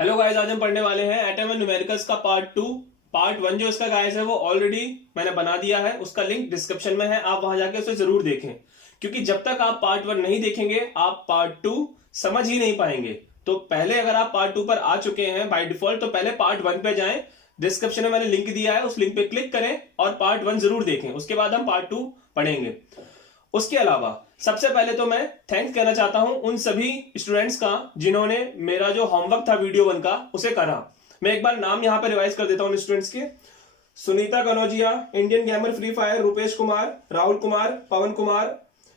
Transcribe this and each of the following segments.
Hello guys, आज हम पढ़ने वाले हैं एटम एंड न्यूमेरिकल्स का पार्ट 1 जो इसका गाइस है वो ऑलरेडी मैंने बना दिया है। उसका लिंक डिस्क्रिप्शन में है, आप वहां जाके उसे जरूर देखें, क्योंकि जब तक आप पार्ट 1 नहीं देखेंगे आप पार्ट 2 समझ ही नहीं पाएंगे। तो पहले अगर आप पार्ट 2 पर आ चुके हैं बाय डिफॉल्ट तो पहले पार्ट 1 पे जाएं। डिस्क्रिप्शन में मैंने लिंक दिया है, उस लिंक पे क्लिक करें और पार्ट 1 जरूर देखें। उसके बाद हम पार्ट 2 पढ़ेंगे। उसके अलावा सबसे पहले तो मैं थैंक्स कहना चाहता हूं उन सभी स्टूडेंट्स का जिन्होंने मेरा जो होमवर्क था वीडियो 1 का उसे करा। मैं एक बार नाम यहां पर रिवाइज कर देता हूं स्टूडेंट्स के। Sunita Kanaujia, Indian gamer free fire, Rupesh Kumar, Rahul Kumar, Pawan Kumar,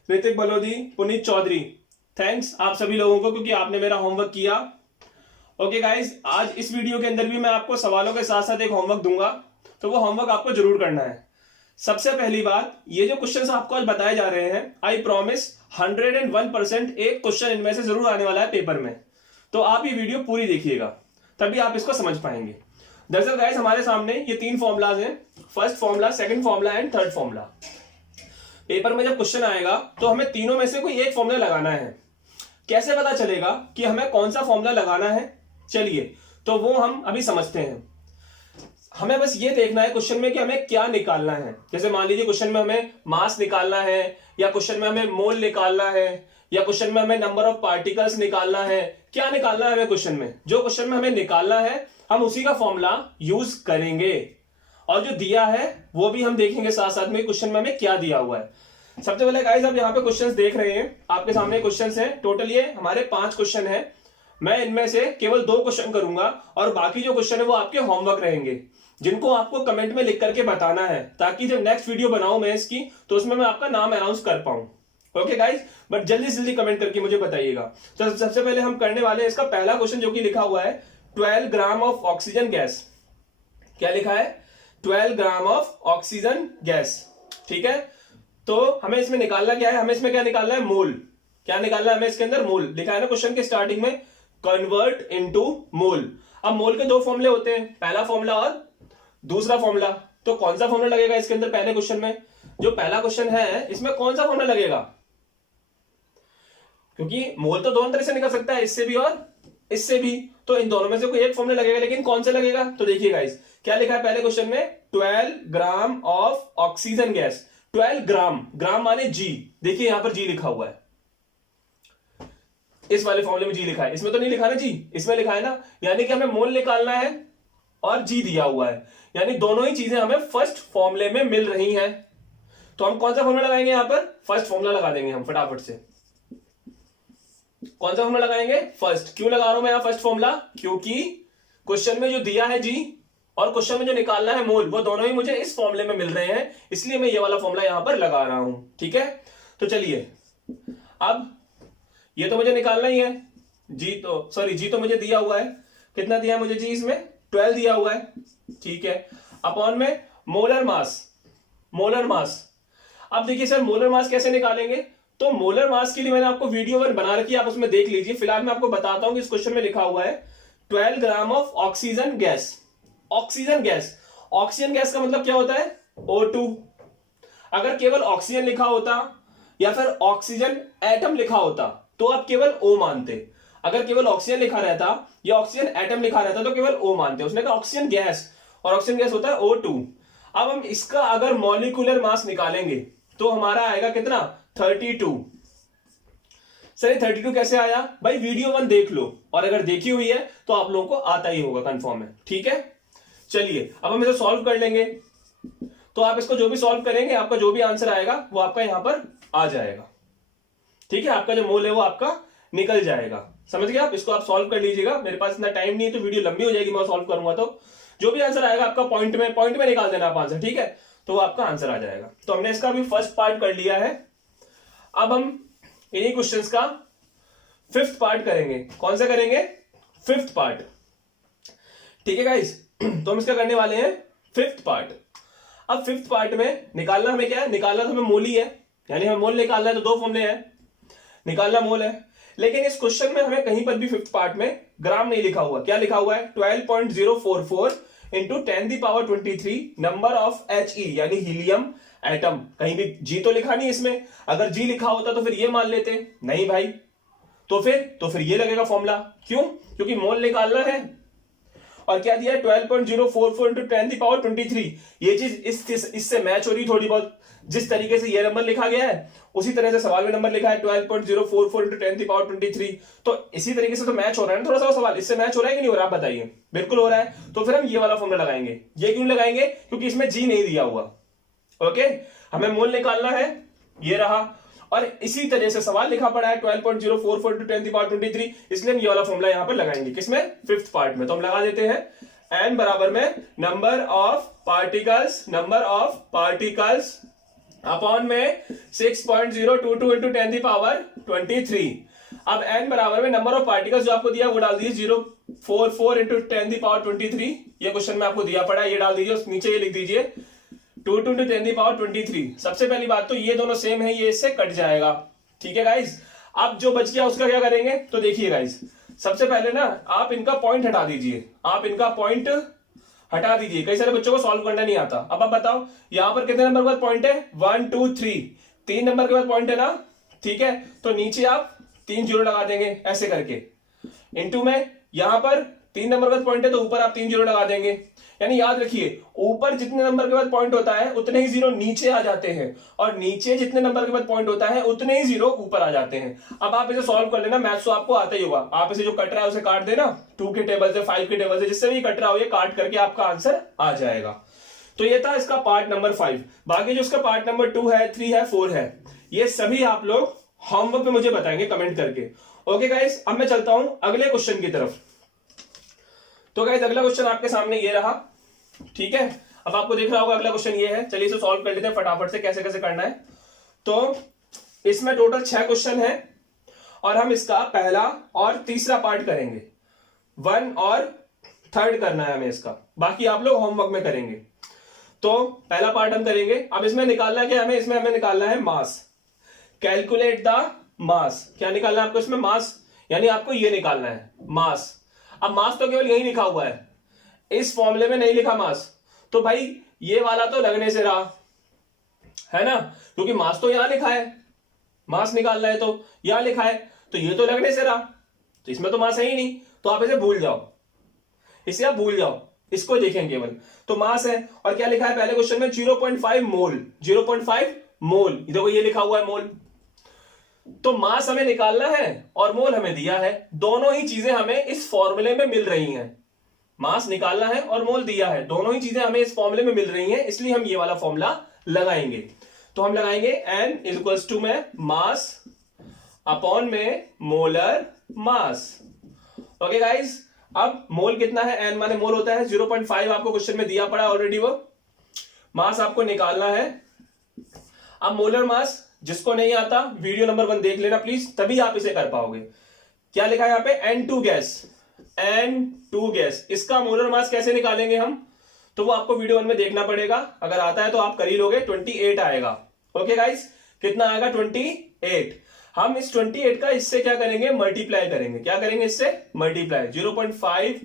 Hrithik Balodi, Puneet Chaudhary. Thanks आप सभी लोगों को, क्योंकि आपने मेरा होमवर्क किया। ओके गाइज, आज इस वीडियो के अंदर भी मैं आपको सवालों के साथ साथ एक होमवर्क दूंगा, तो वो होमवर्क आपको जरूर करना है। सबसे पहली बात, ये जो क्वेश्चंस आपको आज बताए जा रहे हैं, आई प्रॉमिस 101% एक क्वेश्चन इनमें से जरूर आने वाला है पेपर में। तो आप ये वीडियो पूरी देखिएगा, तभी आप इसको समझ पाएंगे। दरअसल गाइस, हमारे सामने ये 3 फॉर्मुलाज हैं, first formula, second formula and third formula. Paper में जब क्वेश्चन आएगा तो हमें तीनों में से कोई एक फॉर्मुला लगाना है। कैसे पता चलेगा कि हमें कौन सा फॉर्मुला लगाना है? चलिए तो वो हम अभी समझते हैं। हमें बस ये देखना है क्वेश्चन में कि हमें क्या निकालना है। जैसे मान लीजिए क्वेश्चन में हमें मास निकालना है, या क्वेश्चन में हमें मोल निकालना है, या क्वेश्चन में हमें नंबर ऑफ पार्टिकल्स निकालना है। क्या निकालना है हमें क्वेश्चन में? जो क्वेश्चन में हमें निकालना है हम उसी का फॉर्मूला यूज करेंगे, और जो दिया है वो भी हम देखेंगे साथ साथ में क्वेश्चन में हमें क्या दिया हुआ है। सबसे पहले गाइस, आप यहाँ पे क्वेश्चंस देख रहे हैं, आपके सामने क्वेश्चंस हैं। टोटल ये हमारे 5 क्वेश्चन हैं। मैं इनमें से केवल 2 क्वेश्चन करूंगा और बाकी जो क्वेश्चन है वो आपके होमवर्क रहेंगे, जिनको आपको कमेंट में लिख करके बताना है, ताकि जब नेक्स्ट वीडियो बनाऊं मैं इसकी तो उसमें मैं आपका नाम अनाउंस कर पाऊं। ओके गाइस, बट जल्दी से जल्दी कमेंट करके मुझे बताइएगा। तो सबसे पहले हम करने वाले हैं इसका पहला क्वेश्चन, जो कि लिखा हुआ है 12 ग्राम ऑफ ऑक्सीजन गैस। क्या लिखा है? 12 ग्राम ऑफ ऑक्सीजन गैस। ठीक है, तो हमें इसमें निकालना क्या है? हमें इसमें क्या निकालना है? मोल। क्या निकालना है हमें इसके अंदर? मोल। लिखा है ना क्वेश्चन के स्टार्टिंग में, कन्वर्ट इनटू मोल। अब मोल के 2 फॉर्मूले होते हैं, पहला फॉर्मूला और दूसरा फॉर्मूला। तो कौन सा फॉर्मूला लगेगा इसके अंदर? पहले क्वेश्चन में जो पहला क्वेश्चन है इसमें कौन सा फॉर्मूला लगेगा? क्योंकि मोल तो दोनों तरह से निकल सकता है, इससे भी और इससे भी, तो इन दोनों में से कोई एक फॉर्मूला लगेगा, लेकिन कौन सा लगेगा? तो देखिए गाइस, क्या लिखा है पहले क्वेश्चन में? 12 ग्राम ऑफ ऑक्सीजन गैस। 12 ग्राम, ग्राम माने जी। देखिए यहां पर जी लिखा हुआ है, इस वाले फॉर्मूले में जी लिखा है, इसमें तो नहीं लिखा ना जी, इसमें लिखा है ना। यानी कि हमें मोल निकालना है और जी दिया हुआ है, यानी दोनों ही चीजें हमें फर्स्ट फॉर्मूले में मिल रही हैं। तो हम कौन सा फॉर्मूला लगाएंगे? यहां पर फर्स्ट फॉर्मूला लगा देंगे हम फटाफट से। कौन सा फॉर्मूला लगाएंगे? फर्स्ट। क्यों लगा रहा हूं मैं यहां फर्स्ट फॉर्मूला? क्योंकि क्वेश्चन में जो दिया है जी और क्वेश्चन में जो निकालना है मोल, वो दोनों ही मुझे इस फॉर्मूले में मिल रहे हैं, इसलिए मैं ये वाला फॉर्मूला यहां पर लगा रहा हूं। ठीक है, तो चलिए अब ये तो मुझे निकालना ही है। जी तो मुझे दिया हुआ है, कितना दिया है मुझे जी? इसमें 12 दिया हुआ है। ठीक है, अपॉन में मोलर मास। मोलर मास, अब देखिए सर मोलर मास कैसे निकालेंगे? तो मोलर मास के लिए मैंने आपको वीडियो 1 बना रखी है, आप उसमें देख लीजिए। फिलहाल मैं आपको बताता हूं कि इस क्वेश्चन में लिखा हुआ है 12 gram of oxygen gas. Oxygen gas, oxygen gas का मतलब क्या होता है? O2। अगर केवल ऑक्सीजन लिखा होता या फिर ऑक्सीजन एटम लिखा होता तो आप केवल O मानते। अगर केवल ऑक्सीजन लिखा रहता या ऑक्सीजन एटम लिखा रहता तो केवल O मानते। उसने कहा ऑक्सीजन गैस, और ऑक्सीजन गैस होता है O2। अब हम इसका अगर मॉलिक्यूलर मास निकालेंगे तो हमारा आएगा कितना? 32। सर 32 कैसे आया? भाई वीडियो 1 देख लो, और अगर देखी हुई है तो आप लोगों को आता ही होगा, कंफर्म है। ठीक है, चलिए अब हम इसे सॉल्व कर लेंगे। तो आप इसको जो भी सॉल्व करेंगे, आपका जो भी आंसर आएगा वो आपका यहां पर आ जाएगा। ठीक है, आपका जो मोल है वो आपका निकल जाएगा। समझ गए आप? इसको आप सॉल्व कर लीजिएगा। मेरे पास इतना टाइम नहीं है तो वीडियो लंबी हो जाएगी, मैं सॉल्व करूंगा। तो जो भी आंसर आएगा आपका पॉइंट में निकाल देना आप आंसर। ठीक है, तो वो आपका आंसर आ जाएगा। तो हमने इसका भी फर्स्ट पार्ट कर लिया है। अब हम इन्हीं क्वेश्चंस का 5th पार्ट करेंगे। कौन सा करेंगे? 5th part. ठीक है गाइस, तो हम इसका करने वाले हैं 5th पार्ट। अब 5th पार्ट में निकालना हमें क्या है? निकालना तो हमें मोल ही है, यानी हमें मोल निकालना है। तो 2 फॉर्मूले हैं, निकालना मोल है। लेकिन इस क्वेश्चन में हमें कहीं पर भी 5th पार्ट में ग्राम नहीं लिखा हुआ। क्या लिखा हुआ है? 12.044 इंटू 10⁻23 नंबर ऑफ He, यानी हीलियम एटम। कहीं भी जी तो लिखा नहीं इसमें। अगर जी लिखा होता तो फिर ये मान लेते, नहीं भाई, तो फिर ये लगेगा फॉर्मूला। क्यों? क्योंकि मोल निकालना है और क्या दिया है 12.044 इंटू 10⁻23। ये चीज इससे मैच हो रही थोड़ी बहुत। जिस तरीके से ये नंबर लिखा गया है उसी तरह से सवाल में नंबर लिखा है 12.044 इंटू 10⁻23। तो इसी तरीके से तो मैच हो रहा है ना थोड़ा सा सवाल। इससे मैच हो रहा है कि नहीं हो रहा, आप बताइए। बिल्कुल हो रहा है। तो फिर हम ये वाला फॉर्मूला लगाएंगे। ये क्यों लगाएंगे? क्योंकि इसमें जी नहीं दिया हुआ। ओके, हमें मोल निकालना है, ये रहा, और इसी तरह से सवाल लिखा पड़ा है 12.044 टू 10⁻23, इसलिए हम ये वाला फॉर्मूला यहां पर लगाएंगे। किसमें? फिफ्थ पार्ट में। तो हम लगा देते हैं n बराबर में नंबर ऑफ पार्टिकल्स अपॉन में 6.022 इंटू 10⁻23। अब n बराबर में नंबर ऑफ पार्टिकल्स जो आपको दिया वो डाल दीजिए 044 इंटू 10⁻23। ये क्वेश्चन में आपको दिया पड़ा है, ये डाल दीजिए, नीचे ये लिख दीजिए 2 टू 10⁻23। सबसे पहली बात तो ये दोनों सेम है, ये इससे कट जाएगा। ठीक है गाइस। अब जो बच गया उसका क्या करेंगे? तो देखिए गाइस, सबसे पहले ना आप इनका पॉइंट हटा दीजिए। कई सारे बच्चों को सॉल्व करना नहीं आता। अब आप बताओ यहां पर कितने नंबर के बाद पॉइंट है? 1 2 3, 3 नंबर के बाद पॉइंट है ना। ठीक है, तो नीचे आप 3 जीरो लगा देंगे ऐसे करके। इनटू में यहां पर 3 नंबर के बाद पॉइंट है तो ऊपर आप 3 जीरो लगा देंगे। यानी याद रखिए, ऊपर जितने नंबर के बाद पॉइंट होता है उतने ही जीरो नीचे आ जाते हैं, और नीचे जितने नंबर के बाद पॉइंट होता है उतने ही जीरो ऊपर आ जाते हैं। अब आप इसे सॉल्व कर लेना, मैथ्स तो आपको आता ही होगा। आप इसे जो कट रहा है उसे काट देना, 2 के टेबल से 5 के टेबल से, जिससे भी कट रहा हो ये काट करके आपका आंसर आ जाएगा। तो ये था इसका पार्ट नंबर 5। बाकी जो इसका पार्ट नंबर 2 है, 3 है, 4 है, ये सभी आप लोग होमवर्क पे मुझे बताएंगे कमेंट करके। ओके गाइस, अब मैं चलता हूं अगले क्वेश्चन की तरफ। तो गाइस अगला क्वेश्चन आपके सामने ये रहा। ठीक है, अब आपको दिख रहा होगा अगला क्वेश्चन ये है। चलिए इसे सॉल्व कर लेते हैं फटाफट से, कैसे कैसे करना है। तो इसमें टोटल 6 क्वेश्चन है और हम इसका पहला और तीसरा पार्ट करेंगे। 1 और 3 करना है हमें इसका, बाकी आप लोग होमवर्क में करेंगे। तो पहला पार्ट हम करेंगे। अब इसमें निकालना क्या हमें? इसमें हमें निकालना है मास। Calculate the mass. क्या निकालना है आपको इसमें? मास। यानी आपको ये निकालना है मास। अब मास तो केवल यही लिखा हुआ है, इस फॉर्मूले में नहीं लिखा मास। तो भाई ये वाला तो लगने से रहा है ना, क्योंकि मास तो यहां लिखा है, मास निकालना है तो यहां लिखा है, तो ये तो लगने से रहा, तो इसमें तो मास है ही नहीं। तो आप इसे भूल जाओ, इसे आप भूल जाओ, इसको देखें केवल। तो मास है, और क्या लिखा है पहले क्वेश्चन में? 0.5 मोल। 0.5 मोल, देखो ये लिखा हुआ है मोल। तो मास हमें निकालना है और मोल हमें दिया है, दोनों ही चीजें हमें इस फॉर्मूले में मिल रही हैं। मास निकालना है और मोल दिया है, दोनों ही चीजें हमें इस फॉर्मूले में मिल रही हैं, इसलिए हम ये वाला फॉर्मूला लगाएंगे। तो हम लगाएंगे n इक्वल्स टू में मास अपॉन में मोलर मास। ओके गाइस, अब मोल कितना है? n माने मोल होता है 0.5, आपको क्वेश्चन में दिया पड़ा ऑलरेडी वो। मास आपको निकालना है। अब मोलर मास जिसको नहीं आता वीडियो नंबर 1 देख लेना प्लीज, तभी आप इसे कर पाओगे। क्या लिखा है यहाँ पे? N2 gas. इसका मोलर मास कैसे निकालेंगे हम? तो वो आपको वीडियो 1 में देखना पड़ेगा। अगर आता है तो आप कर ही लोगे। 28 आएगा। ओके गाइस, कितना आएगा? 28। हम इस 28 का इससे क्या करेंगे? मल्टीप्लाई करेंगे। क्या करेंगे इससे? मल्टीप्लाई। 0.5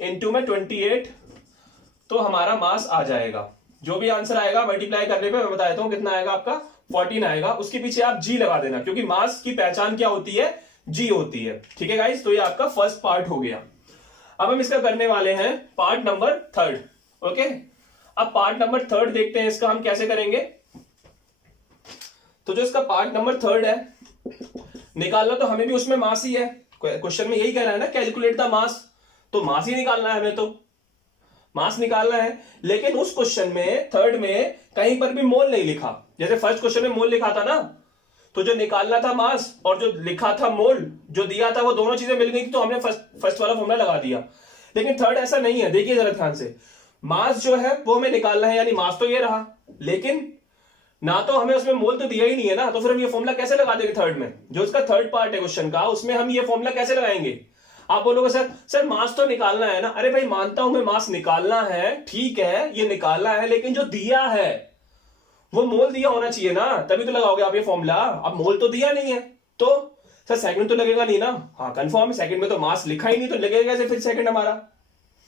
इंटू में 28, तो हमारा मास आ जाएगा। जो भी आंसर आएगा मल्टीप्लाई करने पे मैं बता देता हूं कितना आएगा आपका, 14 आएगा। उसके पीछे आप जी लगा देना, क्योंकि मास की पहचान क्या होती है? जी होती है। ठीक है गाइस, तो ये आपका फर्स्ट पार्ट हो गया। अब हम इसका करने वाले हैं पार्ट नंबर 3। ओके, अब पार्ट नंबर 3 देखते हैं इसका हम कैसे करेंगे। तो जो इसका पार्ट नंबर 3 है, निकालना तो हमें भी उसमें मास ही है। क्वेश्चन में यही कह रहा है ना, कैलकुलेट द मास, तो मास ही निकालना है हमें, तो मास निकालना है। लेकिन उस क्वेश्चन में 3 में कहीं पर भी मोल नहीं लिखा। जैसे फर्स्ट क्वेश्चन में मोल लिखा था ना, तो जो निकालना था मास और जो लिखा था मोल जो दिया था, वो दोनों चीजें मिल गई, तो हमने फर्स्ट वाला फॉर्मूला लगा दिया। लेकिन 3 ऐसा नहीं है, देखिए जरा ध्यान से। मास जो है वो हमें निकालना है, यानी मास तो ये रहा, लेकिन ना तो हमें उसमें मोल तो दिया ही नहीं है ना, तो फिर हम ये फॉर्मूला कैसे लगा देंगे 3 में? जो उसका 3rd पार्ट है क्वेश्चन का, उसमें हम ये फॉर्मूला कैसे लगाएंगे? आप बोलोगे सर मास तो निकालना है ना। अरे भाई मानता हूं मैं, मास निकालना है, ठीक है ये निकालना है, लेकिन जो दिया है वो मोल दिया होना चाहिए ना, तभी तो लगाओगे आप ये फॉर्मूला। अब मोल तो दिया नहीं है, तो सर सेकंड तो लगेगा नहीं ना। हाँ कंफर्म है, सेकंड में तो मास लिखा ही नहीं, तो लगेगा कैसे फिर सेकंड हमारा?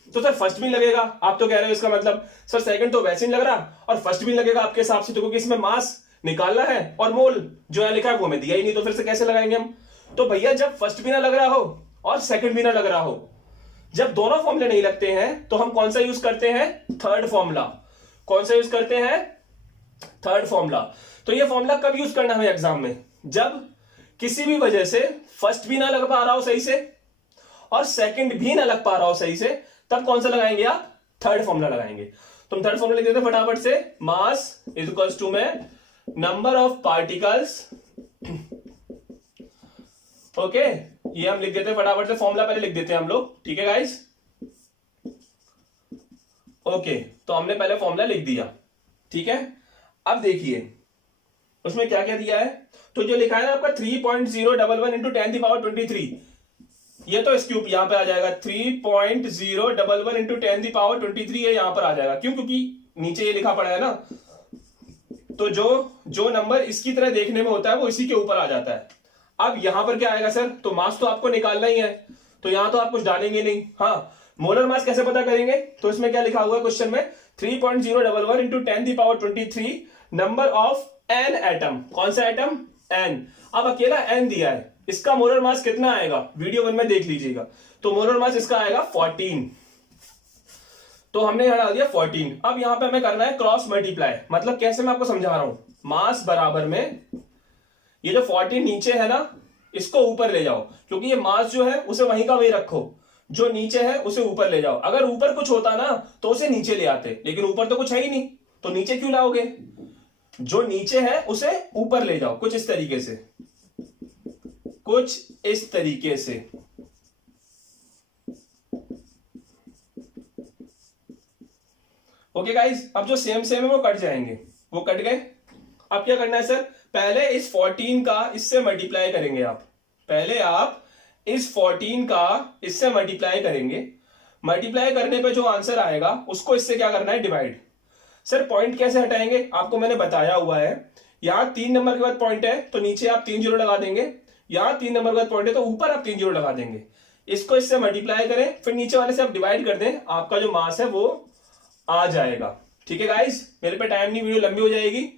तो सर फर्स्ट भी लगेगा। आप तो कह रहे हो इसका मतलब सर सेकंड तो वैसे नहीं लग रहा और फर्स्ट भी लगेगा आपके हिसाब से, तो क्योंकि इसमें मास निकालना है और मोल जो है लिखा है वो हमें दिया ही नहीं, तो फिर से कैसे लगाएंगे हम? तो भैया जब फर्स्ट भी ना लग रहा हो और सेकंड भी ना लग रहा हो, जब दोनों फॉर्मूले नहीं लगते हैं, तो हम कौन सा यूज करते हैं? Third formula. कौन सा यूज करते हैं? Third formula. तो ये फॉर्मूला कब यूज करना है एग्जाम में? जब किसी भी वजह से फर्स्ट भी ना लग पा रहा हो सही से और सेकंड भी ना लग पा रहा हो सही से, तब कौन सा लगाएंगे आप? थर्ड फॉर्मूला लगाएंगे। तुम थर्ड फॉर्मूला लिख देते फटाफट से, मास इज इक्वल्स टू में नंबर ऑफ पार्टिकल्स। ओके, ये हम लिख देते हैं फटाफट से, फॉर्मूला पहले लिख देते हैं हम लोग, ठीक है गाइस? ओके, तो हमने पहले फॉर्मूला लिख दिया, ठीक है। अब देखिए उसमें क्या क्या दिया है। तो जो लिखा है ना आपका 3.011 इंटू 10⁻23, ये तो इस क्यूब यहां पे आ जाएगा। 3.011 इंटू 10⁻23 ये यहां पर आ जाएगा। क्यों? क्योंकि नीचे ये लिखा पड़ा है ना, तो जो नंबर इसकी तरह देखने में होता है वो इसी के ऊपर आ जाता है। अब यहां पर क्या आएगा सर? तो मास तो आपको निकालना ही है, तो यहां तो आप कुछ डालेंगे नहीं। हाँ, मोलर मास कैसे पता करेंगे? तो इसमें क्या लिखा हुआ है क्वेश्चन में? 3.011 into 10⁻23 number of an atom. कौन सा एटम? एन। अब अकेला एन दिया है, इसका मोलर मास कितना आएगा? वीडियो 1 में देख लीजिएगा। तो मोलर मास इसका आएगा 14। तो हमने यहां डाल दिया 14। अब यहां पे हमें करना है क्रॉस मल्टीप्लाई। मतलब कैसे, मैं आपको समझा रहा हूं। मास बराबर में ये जो 14 नीचे है ना, इसको ऊपर ले जाओ, क्योंकि ये मास जो है उसे वहीं का वहीं रखो, जो नीचे है उसे ऊपर ले जाओ। अगर ऊपर कुछ होता ना तो उसे नीचे ले आते, लेकिन ऊपर तो कुछ है ही नहीं, तो नीचे क्यों लाओगे? जो नीचे है उसे ऊपर ले जाओ, कुछ इस तरीके से, कुछ इस तरीके से। ओके गाइस, अब जो सेम सेम है वो कट जाएंगे, वो कट गए। अब क्या करना है सर? पहले इस 14 का इससे मल्टीप्लाई करेंगे आप। पहले आप इस 14 का इससे मल्टीप्लाई करेंगे। मल्टीप्लाई करने पे जो आंसर आएगा उसको इससे क्या करना है? डिवाइड। सर पॉइंट कैसे हटाएंगे? आपको मैंने बताया हुआ है। यहां 3 नंबर के बाद पॉइंट है तो नीचे आप 3 जीरो लगा देंगे, यहां 3 नंबर के बाद पॉइंट है तो ऊपर आप 3 जीरो लगा देंगे। इसको इससे मल्टीप्लाई करें, फिर नीचे वाले से आप डिवाइड कर दें, आपका जो मास है वो आ जाएगा। ठीक है गाइस, मेरे पे टाइम नहीं, वीडियो लंबी हो जाएगी,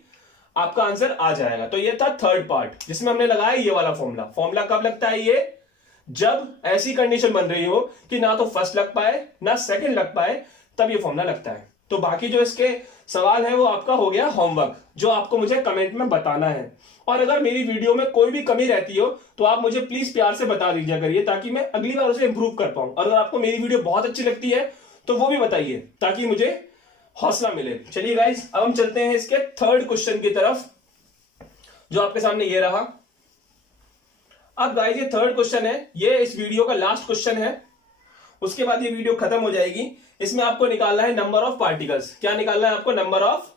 आपका आंसर आ जाएगा। तो ये था थर्ड पार्ट जिसमें हमने लगाया ये वाला फॉर्मूला। फॉर्मूला कब लगता है? ये जब ऐसी कंडीशन बन रही हो कि ना तो फर्स्ट लग पाए ना सेकंड लग पाए, तब ये फॉर्मूला लगता है। तो बाकी जो इसके सवाल है वो आपका हो गया होमवर्क, जो आपको मुझे कमेंट में बताना है। और अगर मेरी वीडियो में कोई भी कमी रहती हो तो आप मुझे प्लीज प्यार से बता दीजिए करिए, ताकि मैं अगली बार उसे इंप्रूव कर पाऊं। और अगर आपको मेरी वीडियो बहुत अच्छी लगती है तो वो भी बताइए, ताकि मुझे हौसला मिले। चलिए गाइस, अब हम चलते हैं इसके थर्ड क्वेश्चन की तरफ, जो आपके सामने ये रहा। अब गाइस ये थर्ड क्वेश्चन है, ये इस वीडियो का लास्ट क्वेश्चन है, उसके बाद ये वीडियो खत्म हो जाएगी। इसमें आपको निकालना है नंबर ऑफ पार्टिकल्स। क्या निकालना है आपको? Number of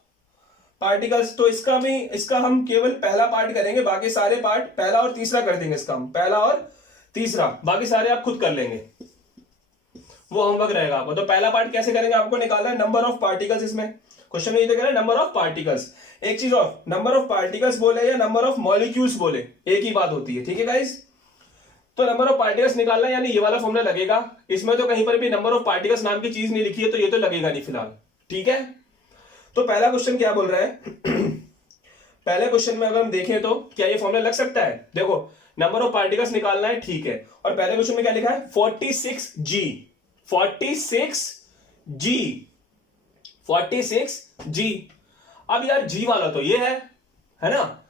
particles. तो इसका हम केवल पहला पार्ट करेंगे, बाकी सारे पार्ट पहला और तीसरा कर देंगे। इसका हम पहला और तीसरा, बाकी सारे आप खुद कर लेंगे, वो होमवर्क रहेगा आपको। तो पहला पार्ट कैसे करेंगे? आपको निकालना है नंबर ऑफ पार्टिकल्स। इसमें क्वेश्चन में ये कह रहा है नंबर ऑफ पार्टिकल्स। एक चीज और, नंबर ऑफ पार्टिकल्स बोले या नंबर ऑफ मॉलिक्यूल्स बोले, एक ही बात होती है। ठीक है गाइस, तो नंबर ऑफ पार्टिकल्स निकालना है, यानी ये वाला फॉर्मूला लगेगा। इसमें तो कहीं पर भी नंबर ऑफ पार्टिकल्स नाम की चीज नहीं लिखी है, तो ये तो लगेगा नहीं फिलहाल। ठीक है, तो पहला क्वेश्चन क्या बोल रहा है? पहले क्वेश्चन में अगर हम देखें तो क्या ये फॉर्मूला लग सकता है? देखो, नंबर ऑफ पार्टिकल्स निकालना है, ठीक है। और पहले क्वेश्चन में क्या लिखा है? 46G। 46G। अब यार जी वाला तो ये है ना,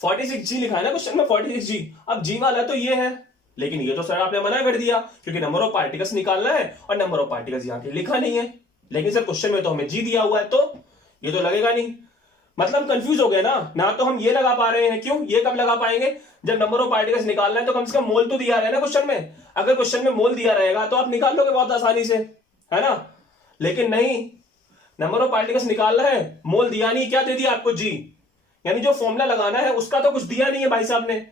46G लिखा है ना क्वेश्चन में, 46G। अब जी वाला तो ये है, लेकिन ये तो सर आपने मना कर दिया, क्योंकि नंबर ऑफ पार्टिकल्स निकालना है और नंबर ऑफ पार्टिकल्स यहां के लिखा नहीं है। लेकिन सर क्वेश्चन में तो हमें जी दिया हुआ है, तो ये तो लगेगा नहीं। मतलब कंफ्यूज हो गए ना तो हम ये लगा पा रहे हैं। क्यों? ये कब लगा पाएंगे? जब नंबर ऑफ पार्टिकल्स निकालना है तो कम से कम मोल तो दिया है ना क्वेश्चन में। अगर क्वेश्चन में मोल दिया रहेगा तो आप निकाल लोगे बहुत आसानी से, है ना। लेकिन नहीं, नंबर ऑफ पार्टिकल्स निकालना है, मोल दिया नहीं, क्या दे दिया आपको? जी। यानी जो फॉर्मूला लगाना है उसका तो कुछ दिया नहीं है भाई साहब ने,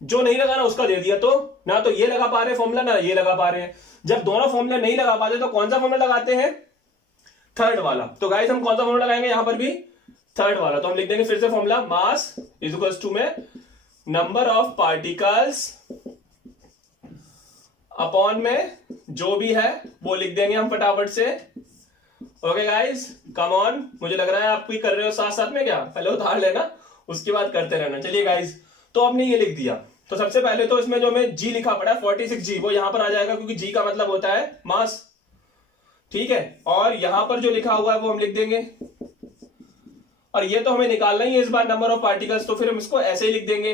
जो नहीं लगाना उसका दे दिया। तो ना तो ये लगा पा रहे फॉर्मूला, ना ये लगा पा रहे हैं। जब दोनों फॉर्मूला नहीं लगा पाते तो कौन सा फॉर्मूला लगाते हैं? थर्ड वाला। तो गाइस हम कौन सा फॉर्मूला लगाएंगे? यहां पर भी थर्ड वाला। तो हम लिख देंगे फिर से formula, mass is equals to में नंबर ऑफ पार्टिकल्स अपॉन में जो भी है वो लिख देंगे हम फटाफट से। Okay guys, come on. मुझे लग रहा है आप भी कर रहे हो साथ साथ में, क्या? पहले उतार लेना, उसके बाद करते रहना। चलिए गाइस, तो हमने ये लिख दिया। तो सबसे पहले तो इसमें जो हमें जी लिखा पड़ा है 46G, वो यहां पर आ जाएगा क्योंकि जी का मतलब होता है मास, ठीक है। और यहां पर जो लिखा हुआ है वो हम लिख देंगे, और ये तो हमें निकालना ही है इस बार नंबर ऑफ पार्टिकल्स, तो फिर हम इसको ऐसे ही लिख देंगे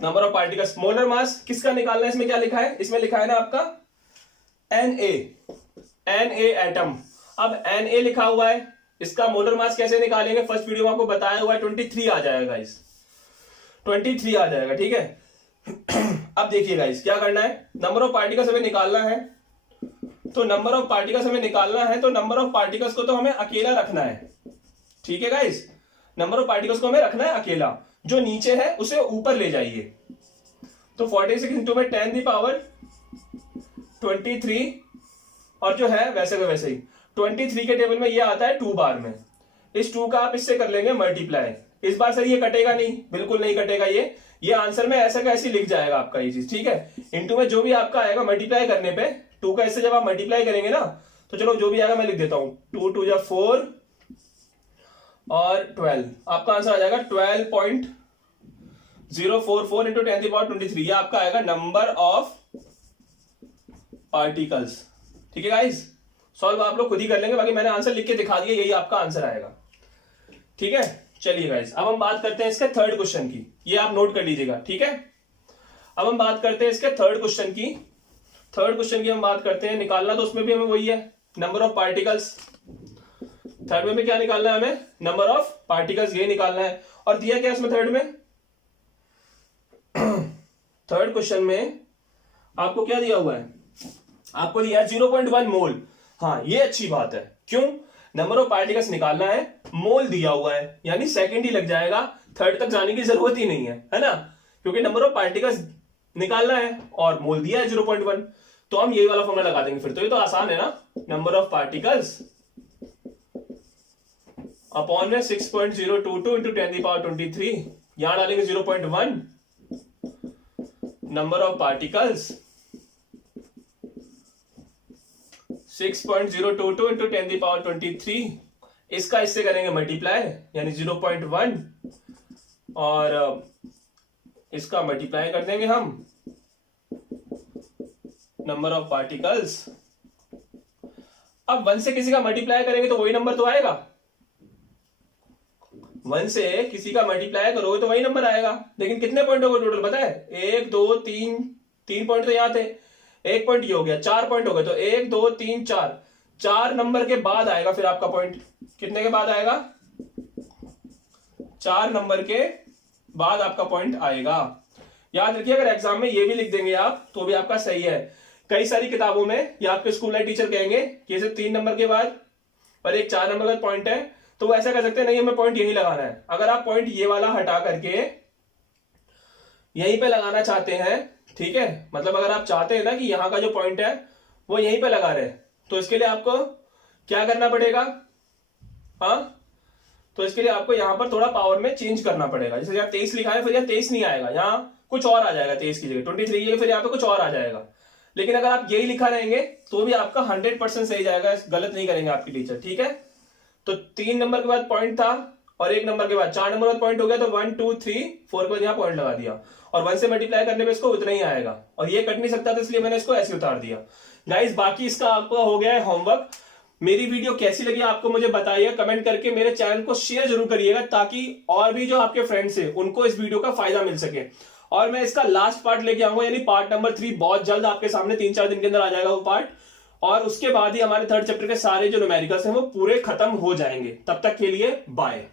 number of particles. Molar mass किसका निकालना है, इसमें क्या लिखा है, इसमें लिखा है ना आपका Na एटम। अब Na लिखा हुआ है, इसका मोलर मास कैसे निकालेंगे, फर्स्ट वीडियो में आपको बताया हुआ है, 23 आ जाएगा गाइस, 23 आ जाएगा, ठीक है। अब देखिए गाइस क्या करना है, नंबर ऑफ पार्टिकल्स हमें निकालना है, तो नंबर ऑफ पार्टिकल्स हमें निकालना है, तो नंबर ऑफ पार्टिकल्स को तो हमें अकेला रखना है, ठीक है गाइस। नंबर ऑफ पार्टिकल्स को हमें रखना है अकेला, जो नीचे है उसे ऊपर ले जाइए। तो 46 इंटू में 10 दी पावर 23, और जो है वैसे का वैसे ही 23 के टेबल में ये आता है 2 बार में, इस 2 का आप इससे कर लेंगे मल्टीप्लाई। इस बार सर ये कटेगा नहीं, बिल्कुल नहीं कटेगा, ये आंसर में ऐसा का ऐसे लिख जाएगा आपका ये चीज, ठीक है। इंटू में जो भी आपका आएगा मल्टीप्लाई करने पे 2 का इससे जब आप मल्टीप्लाई करेंगे ना, तो चलो जो भी आएगा मैं लिख देता हूं, 2 2 जा 4 और 12, आपका आंसर आ जाएगा 12.044 इंटू 10 पावर 23, ये आपका आएगा नंबर ऑफ पार्टिकल्स, ठीक है गाइस। सॉल्व आप लोग खुद ही कर लेंगे, बाकी मैंने आंसर लिख के दिखा दिया, यही आपका आंसर आएगा, ठीक है। चलिए गाइस अब हम बात करते हैं इसके थर्ड क्वेश्चन की, ये आप नोट कर लीजिएगा, ठीक है। अब हम बात करते हैं इसके थर्ड क्वेश्चन की हम बात करते हैं, निकालना तो उसमें भी हमें वही है, नंबर ऑफ पार्टिकल्स। थर्ड में क्या निकालना है हमें, नंबर ऑफ पार्टिकल्स, ये निकालना है। और दिया क्या इसमें थर्ड में, थर्ड क्वेश्चन में आपको क्या दिया हुआ है, आपको दिया है 0.1 मोल। हाँ ये अच्छी बात है, क्यों, नंबर ऑफ पार्टिकल्स निकालना है, मोल दिया हुआ है, यानी सेकंड ही लग जाएगा, थर्ड तक जाने की जरूरत ही नहीं है ना, क्योंकि नंबर ऑफ पार्टिकल्स निकालना है और मोल दिया है 0.1, तो हम यही वाला फॉर्मूला लगा देंगे फिर, तो ये तो आसान है ना, नंबर ऑफ पार्टिकल्स अपॉन में 6.022 इंटू 10 पावर 23, यहां डालेंगे 0.1, number of particles 6.022 into 10 power 23, इसका इससे करेंगे मल्टीप्लाई, यानी 0.1, और इसका मल्टीप्लाई कर देंगे हम नंबर ऑफ पार्टिकल्स। अब 1 से किसी का मल्टीप्लाई करेंगे तो वही नंबर तो आएगा, 1 से किसी का मल्टीप्लाई करोगे तो वही नंबर आएगा, लेकिन कितने पॉइंट हो गए टोटल पता है, 1 2 3 पॉइंट तो यहां थे, 1 पॉइंट ये हो गया, 4 पॉइंट हो गए, तो 1 2 3 4 नंबर के बाद आएगा फिर आपका पॉइंट, कितने के बाद आएगा, 4 नंबर के बाद आपका पॉइंट आएगा। याद रखिए अगर एग्जाम में ये भी लिख देंगे आप तो भी आपका सही है। कई सारी किताबों में या आपके स्कूल लाइफ टीचर कहेंगे कि जैसे 3 नंबर के बाद और एक 4 नंबर का पॉइंट है, तो वो ऐसा कर सकते हैं, नहीं हमें पॉइंट यही लगाना है। अगर आप पॉइंट ये वाला हटा करके यहीं पे लगाना चाहते हैं, ठीक है, मतलब अगर आप चाहते हैं ना कि यहां का जो पॉइंट है वो यहीं पे लगा रहे, तो इसके लिए आपको क्या करना पड़ेगा, हाँ, तो इसके लिए आपको यहां पर थोड़ा पावर में चेंज करना पड़ेगा। जैसे यहाँ 23 लिखा है, फिर यहाँ 23 नहीं आएगा, यहाँ कुछ और आ जाएगा, 23 की जगह 23 है, फिर यहाँ पे कुछ और आ जाएगा। लेकिन अगर आप यही लिखा रहेंगे तो भी आपका 100% सही जाएगा, गलत नहीं करेंगे आपके टीचर, ठीक है। तो 3 नंबर के बाद पॉइंट था और 1 नंबर के बाद 4 नंबर बाद पॉइंट हो गया, तो 1 2 3 4 के बाद यहाँ पॉइंट लगा दिया, और 1 से मल्टीप्लाई करने पे इसको उतना ही आएगा, और ये कट नहीं सकता था इसलिए मैंने इसको ऐसे उतार दिया। गाइस बाकी इसका आपका हो गया है होमवर्क। मेरी वीडियो कैसी लगी आपको मुझे बताइए कमेंट करके, मेरे चैनल को शेयर जरूर करिएगा ताकि और भी जो आपके फ्रेंड्स हैं उनको इस वीडियो का फायदा मिल सके। और मैं इसका लास्ट पार्ट लेके आऊंगा, यानी पार्ट नंबर 3 बहुत जल्द आपके सामने 3-4 दिन के अंदर आ जाएगा वो पार्ट, और उसके बाद ही हमारे थर्ड चैप्टर के सारे जो न्यूमेरिकल्स हैं वो पूरे खत्म हो जाएंगे। तब तक के लिए बाय।